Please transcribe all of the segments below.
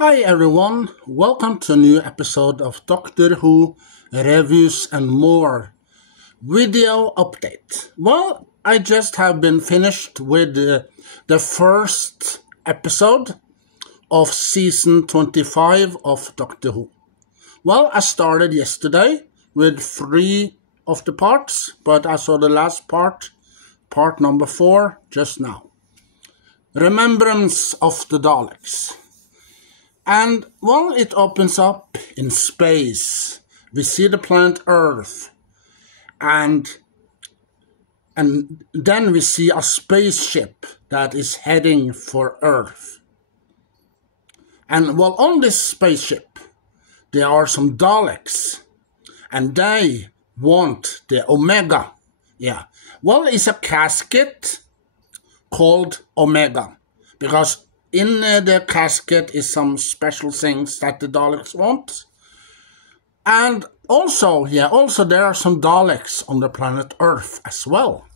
Hi everyone, welcome to a new episode of Doctor Who Reviews and More video update. Well, I just have been finished with the first episode of season 25 of Doctor Who. Well, I started yesterday with 3 of the parts, but I saw the last part number 4, just now. Remembrance of the Daleks. And, well, it opens up in space. We see the planet Earth. And then we see a spaceship that is heading for Earth. And, well, on this spaceship, there are some Daleks. And they want the Omega. Yeah. Well, it's a casket called Omega. Because in the casket is some special things that the Daleks want. And also there are some Daleks on the planet Earth as well.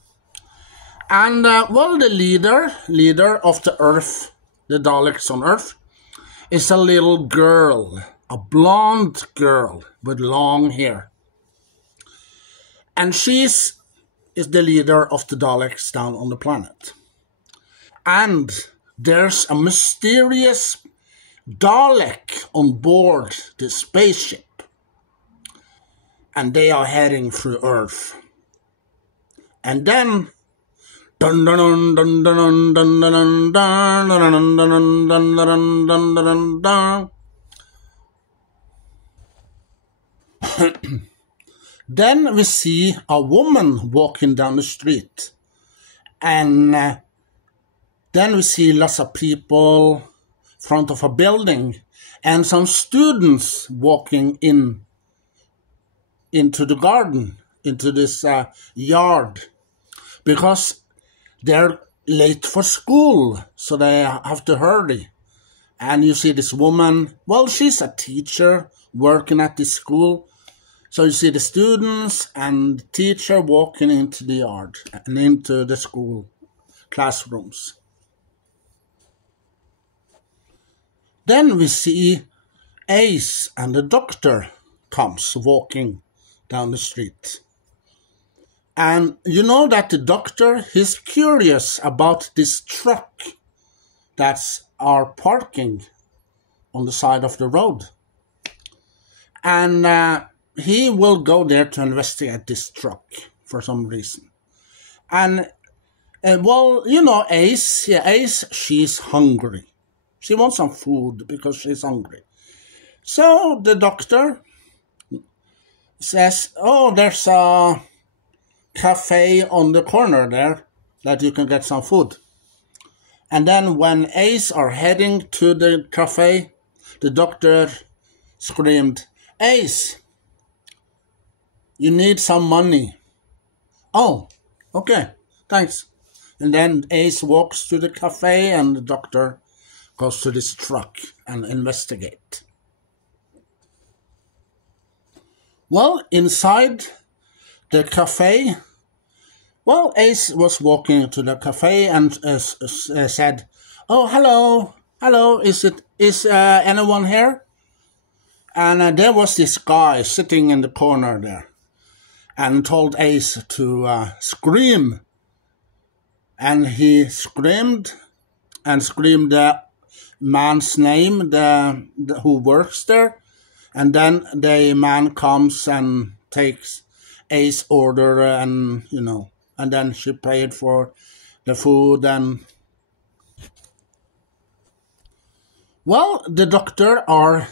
And, well, the leader of the Earth, the Daleks on Earth, is a little girl, a blonde girl with long hair. And she is the leader of the Daleks down on the planet. And there's a mysterious Dalek on board the spaceship. And they are heading through Earth. And then dun dun dun dun dun dun dun dun dun dun dun dun dun dun. Then we see a woman walking down the street. And then we see lots of people in front of a building and some students walking into the garden, into this yard, because they're late for school, so they have to hurry. And you see this woman, well, she's a teacher working at this school. So you see the students and the teacher walking into the yard and into the school classrooms. Then we see Ace and the doctor comes walking down the street. And you know that the doctor is curious about this truck that's parking on the side of the road. And he will go there to investigate this truck for some reason. And, well, you know, Ace, she's hungry. She wants some food because she's hungry. So the doctor says, oh, there's a cafe on the corner there that you can get some food. And then when Ace are heading to the cafe, the doctor screamed, Ace, you need some money. Oh, okay, thanks. And then Ace walks to the cafe and the doctor goes to this truck and investigate. Well, inside the cafe, well, Ace was walking to the cafe and said, oh, hello, is anyone here? And there was this guy sitting in the corner there and told Ace to scream. And he screamed the man's name, who works there. And then the man comes and takes Ace's order and, you know, and then she paid for the food and... Well, the doctor are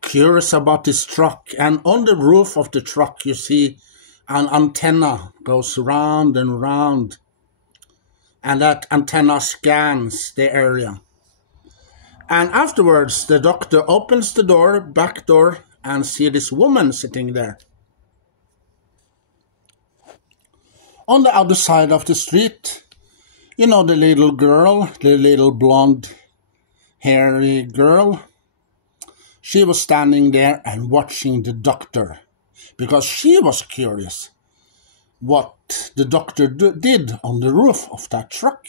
curious about this truck, and on the roof of the truck you see an antenna goes round and round, and that antenna scans the area. And afterwards the doctor opens the door, back door, and see this woman sitting there. On the other side of the street, you know, the little girl, the little blonde hairy girl, she was standing there and watching the doctor because she was curious what the doctor did on the roof of that truck.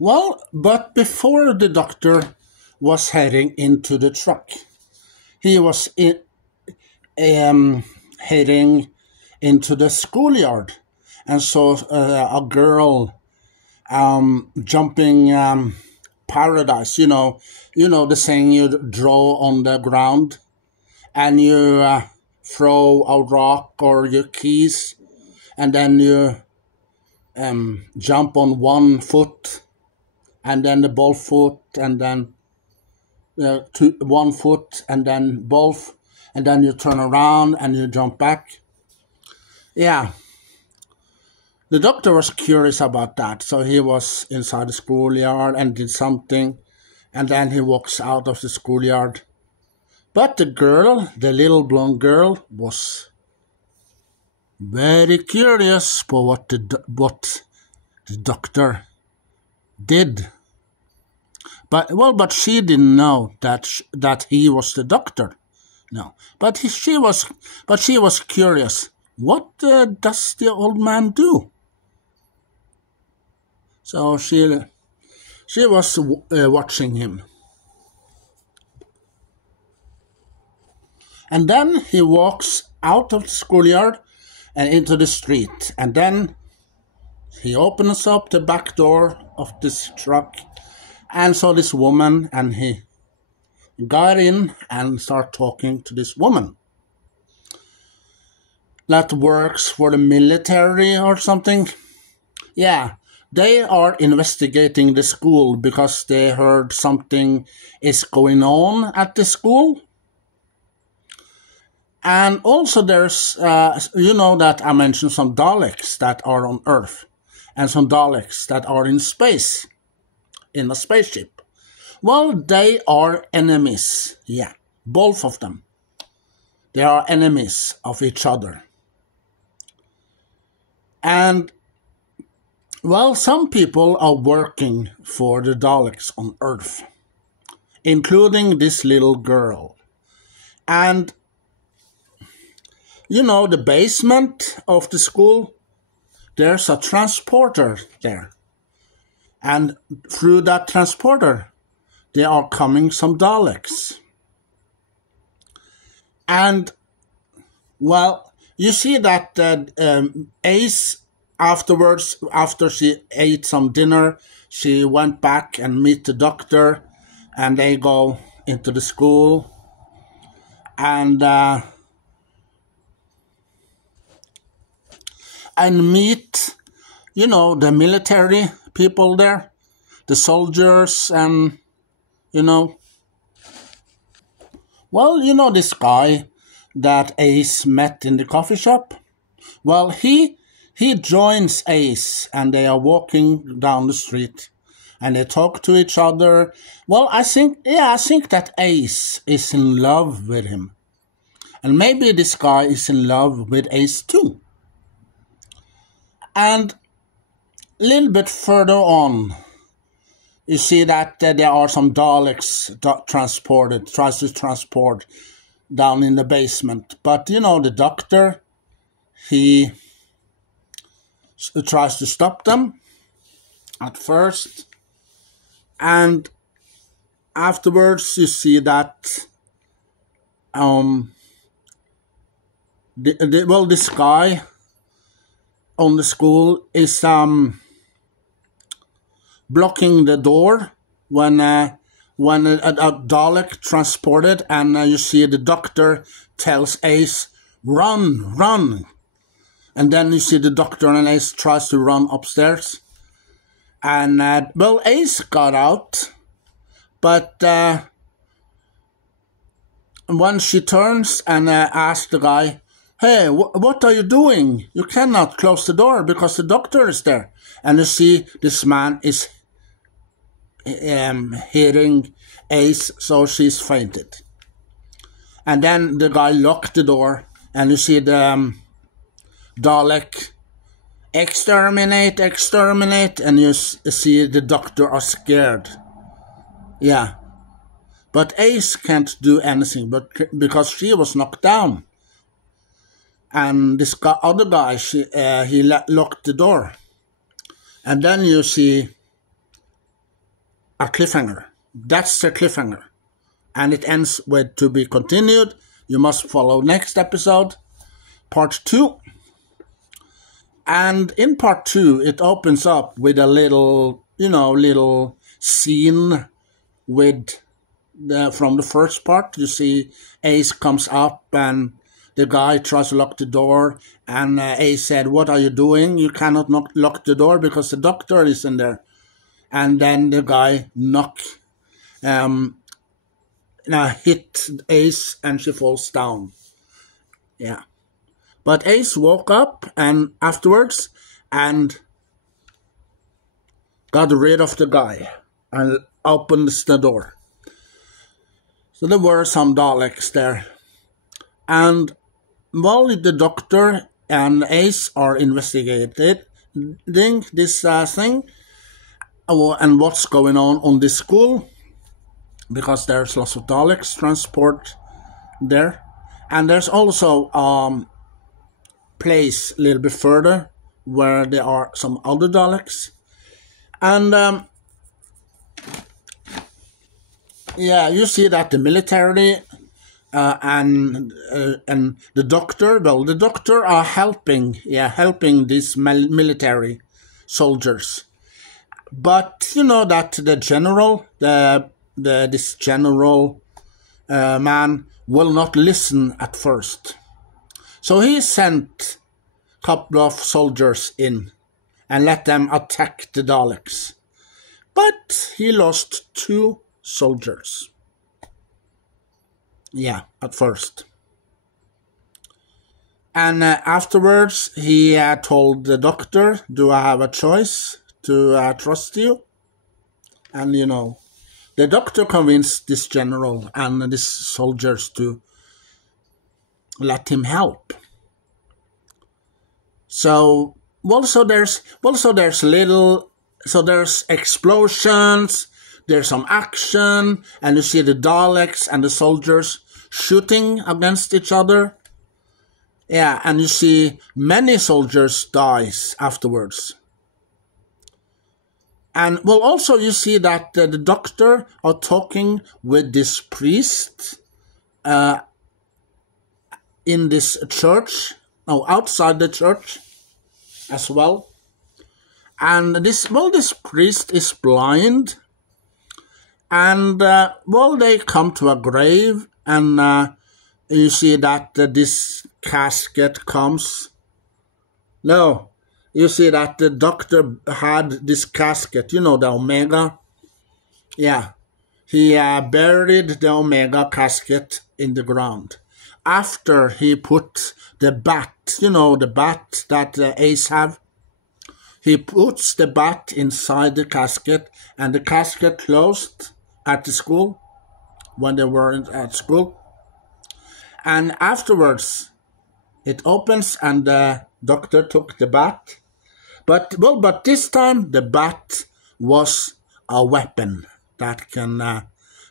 Well, but before the doctor was heading into the truck, he was heading into the schoolyard and saw a girl jumping paradise. The saying you draw on the ground and you throw a rock or your keys, and then you jump on one foot, and then the both foot, and then one foot, and then both, and then you turn around and you jump back. Yeah. The doctor was curious about that, so he was inside the schoolyard and did something, and then he walks out of the schoolyard. But the girl, the little blonde girl, was very curious for what the doctor did. But she didn't know that he was the doctor. No, but she was curious. What does the old man do? So she was watching him. And then he walks out of the schoolyard and into the street. And then he opens up the back door of this truck and saw this woman, and he got in and started talking to this woman that works for the military or something. Yeah, they are investigating the school because they heard something is going on at the school. And also there's, that I mentioned some Daleks that are on Earth and some Daleks that are in space, in a spaceship. Well, they are enemies. Yeah, both of them. They are enemies of each other. And, well, some people are working for the Daleks on Earth, including this little girl. And the basement of the school, there's a transporter there. And through that transporter, there are coming some Daleks. And, well, you see that Ace, afterwards, after she ate some dinner, she went back and meet the doctor, and they go into the school. And meet, the military people there, the soldiers, and, this guy that Ace met in the coffee shop. Well, he joins Ace, and they are walking down the street, and they talk to each other. Well, I think that Ace is in love with him. And maybe this guy is in love with Ace too. And a little bit further on, you see that there are some Daleks tries to transport down in the basement. But, the doctor, he tries to stop them at first. And afterwards, you see that, this guy on the school is blocking the door when a Dalek transported, and you see the doctor tells Ace, run, and then you see the doctor and Ace tries to run upstairs, and Ace got out, but when she turns and asks the guy, hey, what are you doing? You cannot close the door because the doctor is there. And you see this man is hitting Ace, so she's fainted. And then the guy locked the door, and you see the Dalek exterminate, and you see the doctor are scared. Yeah. But Ace can't do anything because she was knocked down. And this other guy, he locked the door. And then you see a cliffhanger. That's the cliffhanger. And it ends with to be continued. You must follow next episode, part 2. And in part 2, it opens up with a little scene with from the first part. You see Ace comes up and the guy tries to lock the door, and Ace said, "What are you doing? You cannot lock the door because the doctor is in there." And then the guy hit Ace and she falls down. Yeah. But Ace woke up and afterwards and got rid of the guy and opens the door. So there were some Daleks there. And while the doctor and Ace are investigating this thing and what's going on this school, because there's lots of Daleks transport there. And there's also place a little bit further where there are some other Daleks. And you see that the military and the doctor are helping these military soldiers. But you know that the general, this general man will not listen at first. So he sent a couple of soldiers in and let them attack the Daleks. But he lost 2 soldiers. Yeah, at first. And afterwards he told the doctor, "Do I have a choice to trust you?" And the doctor convinced this general and these soldiers to let him help. So there's explosions, there's some action, and you see the Daleks and the soldiers shooting against each other. Yeah, and you see many soldiers dies afterwards. And also you see that the doctor are talking with this priest in this church, outside the church as well. And this priest is blind. And they come to a grave, and you see that this casket comes. No, you see that the doctor had this casket, the Omega. Yeah, he buried the Omega casket in the ground. After he put the bat, the bat that Ace have, he puts the bat inside the casket, and the casket closed at the school when they were at school. And afterwards, it opens, and the doctor took the bat. But this time the bat was a weapon that can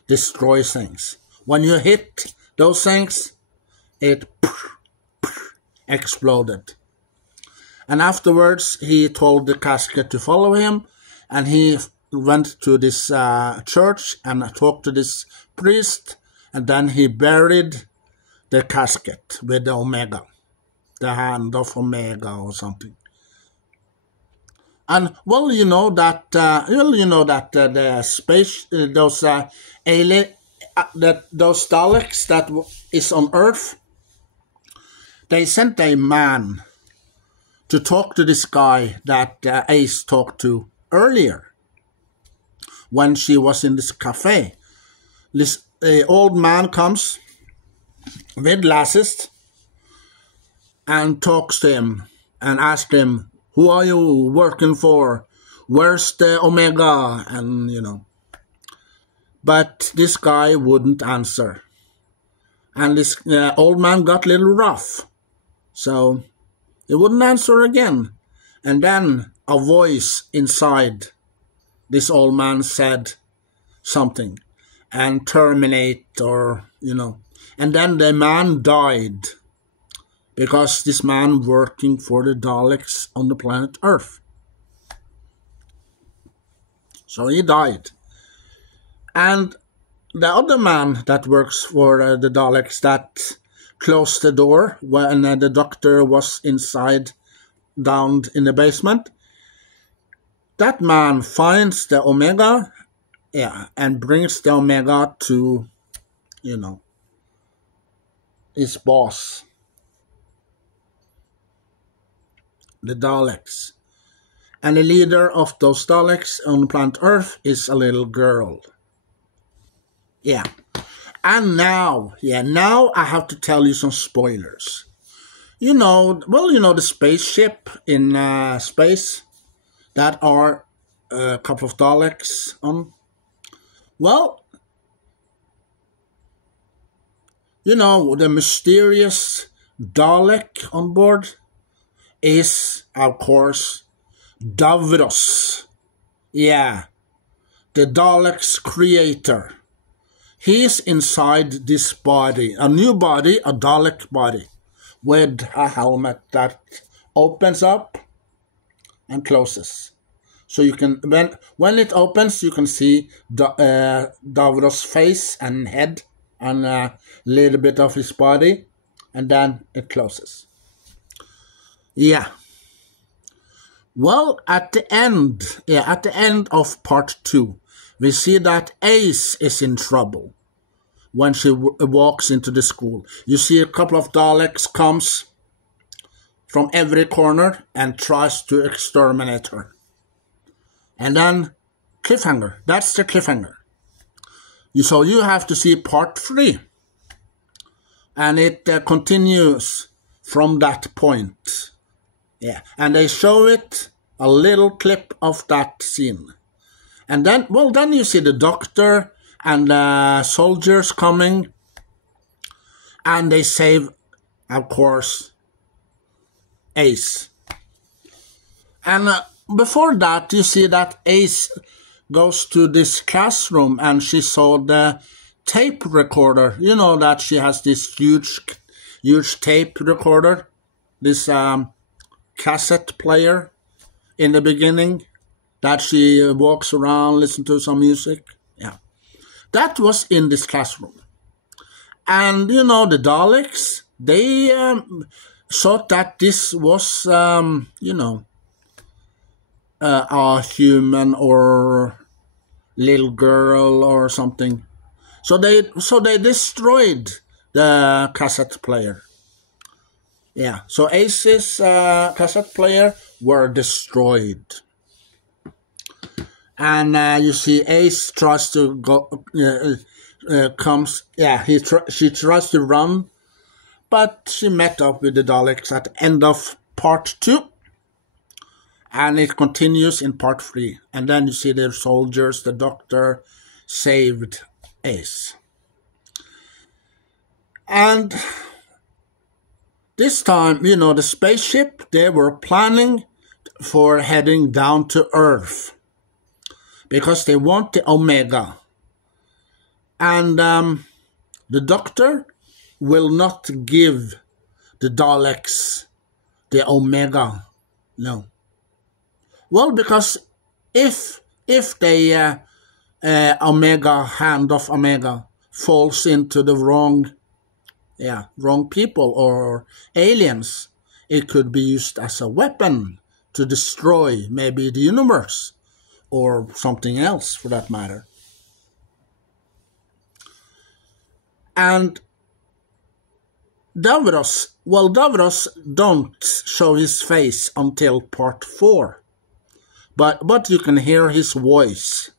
destroy things. When you hit those things, it exploded. And afterwards, he told the casket to follow him, and he went to this church and talked to this priest, and then he buried the casket with the Omega, the hand of Omega or something. And the space, those those Daleks that is on Earth, they sent a man to talk to this guy that Ace talked to earlier when she was in this cafe. This old man comes with glasses and talks to him and asks him, "Who are you working for? Where's the Omega?" And But this guy wouldn't answer. And this old man got a little rough. So he wouldn't answer again. And then a voice inside this old man said something. And terminate, And then the man died. Because this man working for the Daleks on the planet Earth. So he died. And the other man that works for the Daleks that closed the door when the doctor was inside, down in the basement, that man finds the Omega, and brings the Omega to, his boss, the Daleks. And the leader of those Daleks on planet Earth is a little girl. Yeah. And now I have to tell you some spoilers. The spaceship in space that are a couple of Daleks on. Well, the mysterious Dalek on board is, of course, Davros. Yeah, the Daleks' creator. He's inside this body, a new body, a Dalek body, with a helmet that opens up and closes. So you can, when it opens, you can see Davros' face and head and a little bit of his body, and then it closes. Yeah. Well, at the end of part 2, we see that Ace is in trouble when she walks into the school. You see a couple of Daleks comes from every corner and tries to exterminate her. And then cliffhanger. That's the cliffhanger. So you have to see part 3. And it continues from that point. Yeah, and they show it, a little clip of that scene. And then you see the doctor and the soldiers coming, and they save, of course, Ace. And before that, you see that Ace goes to this classroom, and she saw the tape recorder. You know that she has this huge tape recorder, this cassette player in the beginning that she walks around, listen to some music. Yeah, that was in this classroom. And the Daleks, they thought that this was a human or little girl or something. So they destroyed the cassette player. Yeah, so Ace's cassette player were destroyed. And you see Ace tries to go, she tries to run, but she met up with the Daleks at the end of part 2. And it continues in part 3. And then you see the soldiers, the doctor, saved Ace. And this time, the spaceship, they were planning for heading down to Earth because they want the Omega. And the doctor will not give the Daleks the Omega. No. Well, because if the Omega, hand of Omega, falls into the wrong people or aliens, it could be used as a weapon to destroy maybe the universe or something else for that matter. And Davros don't show his face until part 4. But you can hear his voice.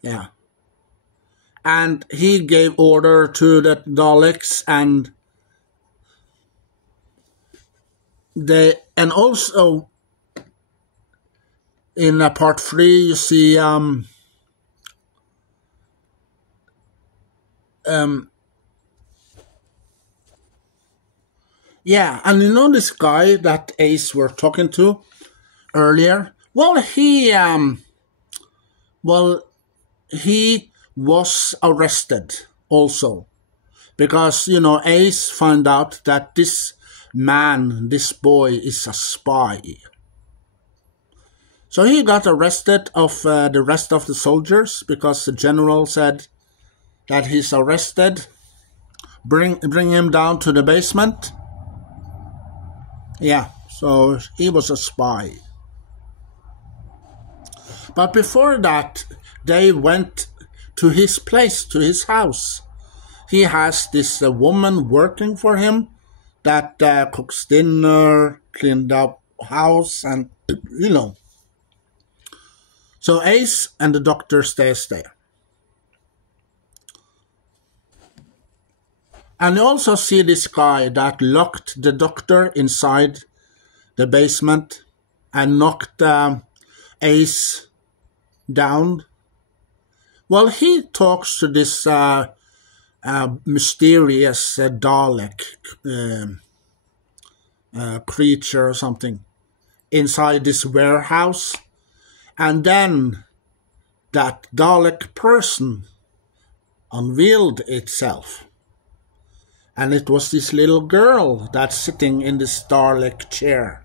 Yeah. And he gave order to the Daleks, and also in part 3 you see and this guy that Ace were talking to earlier. Well, he was arrested also because Ace found out that this boy is a spy. So he got arrested of the rest of the soldiers because the general said that he's arrested. Bring him down to the basement. Yeah, so he was a spy. But before that, they went to his place, to his house. He has this woman working for him that cooks dinner, cleaned up house, and you know. So Ace and the doctor stays there. And you also see this guy that locked the doctor inside the basement and knocked Ace down. Well, he talks to this mysterious Dalek creature or something inside this warehouse. And then that Dalek person unveiled itself. And it was this little girl that's sitting in this Dalek chair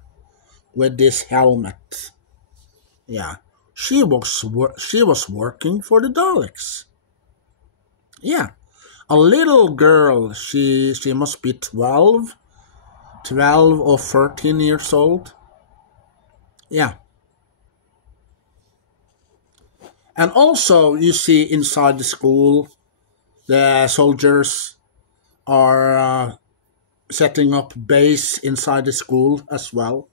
with this helmet. Yeah, she was working for the Daleks. Yeah, a little girl. She must be 12 or 13 years old. Yeah. And also, you see inside the school, the soldiers are setting up base inside the school as well.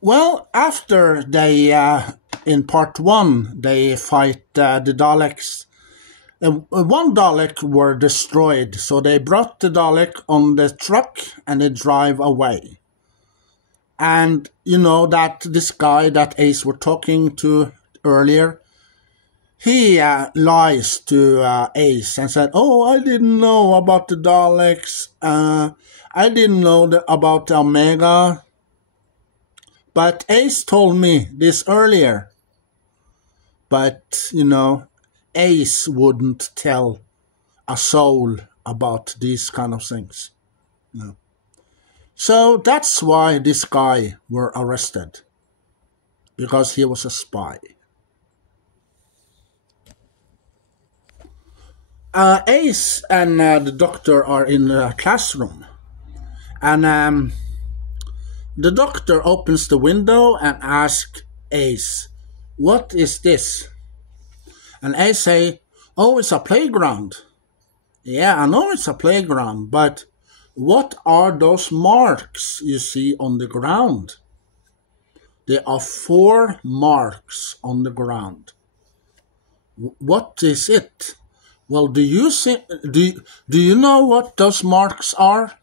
Well, after they, in part 1, they fight the Daleks. One Dalek were destroyed, so they brought the Dalek on the truck and they drive away. And you know that this guy that Ace were talking to earlier, he lies to Ace and said, "Oh, I didn't know about the Daleks. I didn't know about the Omega. But Ace told me this earlier." But, you know, Ace wouldn't tell a soul about these kind of things. No. So that's why this guy were arrested. Because he was a spy. Ace and the doctor are in the classroom. And the doctor opens the window and asks Ace, "What is this?" And Ace say, "Oh, it's a playground." "Yeah, I know it's a playground, but what are those marks you see on the ground?" "There are 4 marks on the ground." "What is it?" "Well, do you know what those marks are?"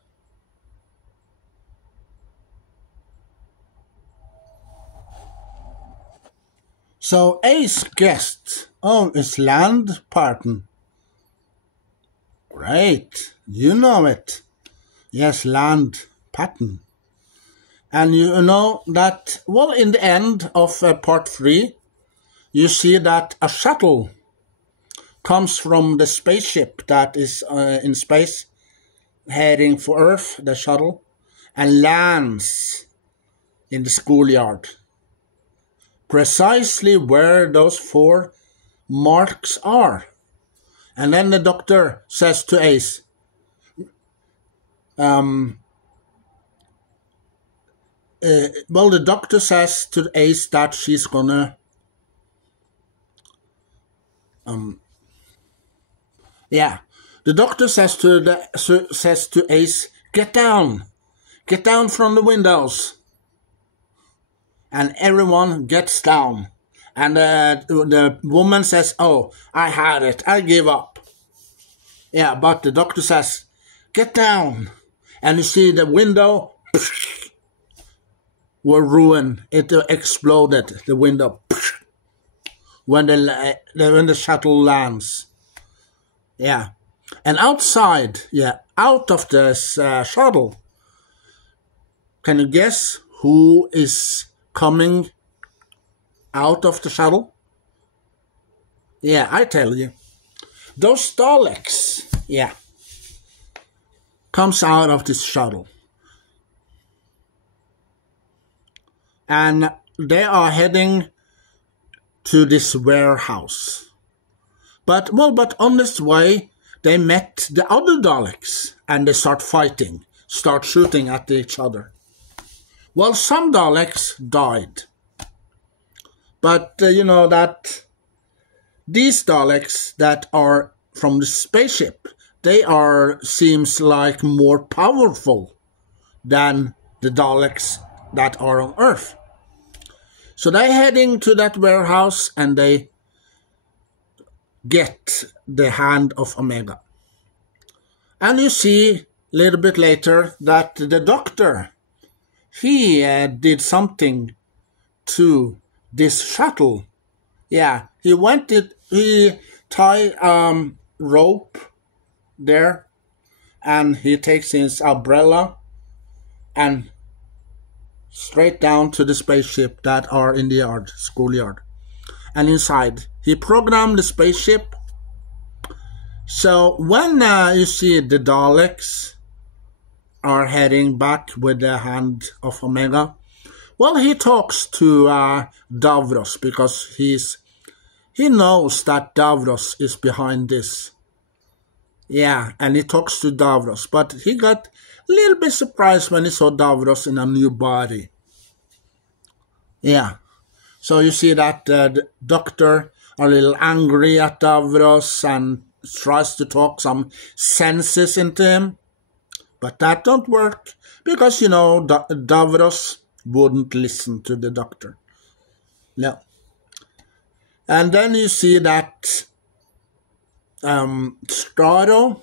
So Ace guessed, "Oh, it's land pattern." "Great, you know it." "Yes, land pattern." And you know that, well, in the end of part 3, you see that a shuttle comes from the spaceship that is in space, heading for Earth, the shuttle, and lands in the schoolyard. Precisely where those 4 marks are. And then the doctor says to Ace, well, the doctor says to Ace that she's gonna, the doctor says to Ace, get down from the windows." And everyone gets down. And the woman says, "Oh, I had it, I give up." Yeah, but the doctor says, "Get down." And you see the window were ruined. It exploded, the window, when the shuttle lands. Yeah. And outside, out of this shuttle, can you guess who is coming out of the shuttle? Yeah, I tell you. Those Daleks, comes out of this shuttle. and they are heading to this warehouse. But on this way, they met the other Daleks, and they start fighting, start shooting at each other. Well, some Daleks died. But you know that these Daleks that are from the spaceship, they seems like more powerful than the Daleks that are on Earth. So they're heading to that warehouse and they get the hand of Omega. And you see a little bit later that the Doctor, he did something to this shuttle. Yeah, he tied rope there, and he takes his umbrella and straight down to the spaceship that are in the schoolyard. And inside, he programmed the spaceship. So when you see the Daleks are heading back with the hand of Omega, well, he talks to Davros because he knows that Davros is behind this. Yeah, and he talks to Davros, but he got a little bit surprised when he saw Davros in a new body. Yeah, so you see that the Doctor a little angry at Davros and tries to talk some senses into him, but that don't work because, you know, Davros wouldn't listen to the Doctor. No. And then you see that Strato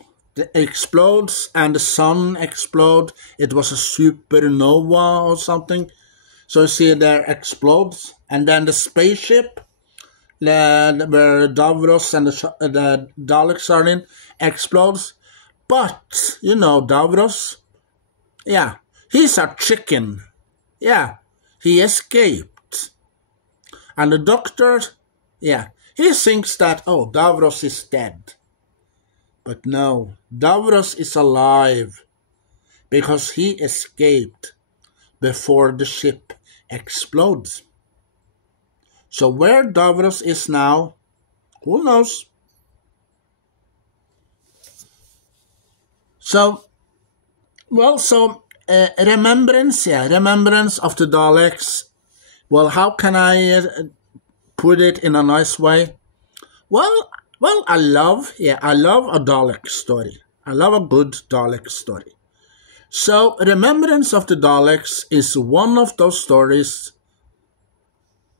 explodes and the sun explodes. It was a supernova or something. So you see there explodes. And then the spaceship where Davros and the Daleks are in explodes. But, you know, Davros, yeah, he's a chicken. Yeah, he escaped. And the Doctor, yeah, he thinks that, oh, Davros is dead. But no, Davros is alive because he escaped before the ship explodes. So where Davros is now, who knows? So, well, Remembrance of the Daleks. Well, how can I put it in a nice way? Well, I love a Dalek story. I love a good Dalek story. So, Remembrance of the Daleks is one of those stories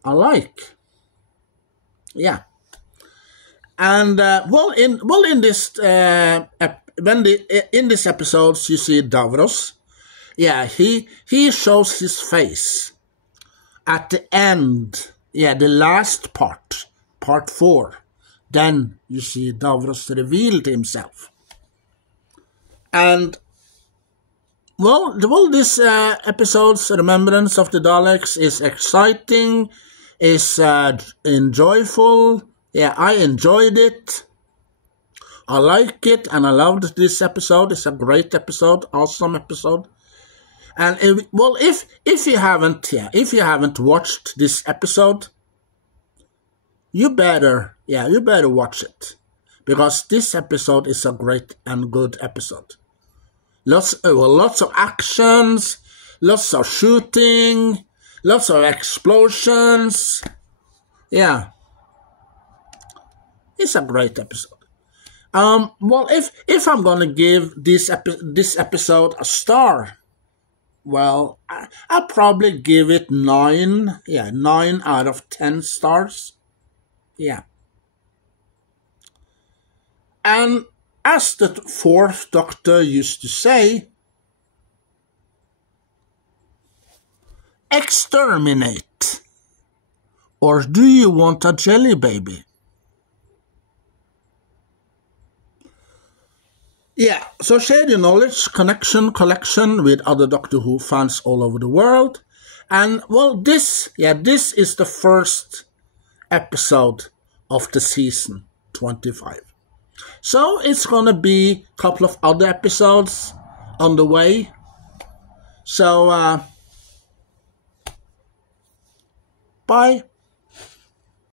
I like. Yeah. And in this in this episode you see Davros. Yeah, he shows his face at the end. Yeah, the last part 4. Then you see Davros revealed himself. And this episode's Remembrance of the Daleks is exciting, is enjoyable. Yeah, I enjoyed it. I like it, and I loved this episode. It's a great episode, awesome episode. And if you haven't watched this episode, you better watch it, because this episode is a great and good episode. Lots of actions, lots of shooting, lots of explosions. Yeah, it's a great episode. If I'm gonna give this episode a star, well, I'll probably give it 9. Yeah, 9 out of 10 stars. Yeah. And as the 4th Doctor used to say, exterminate. Or do you want a jelly baby? Yeah, so share your knowledge, collection with other Doctor Who fans all over the world. And, well, this is the first episode of the season 25. So it's going to be a couple of other episodes on the way. So, Bye.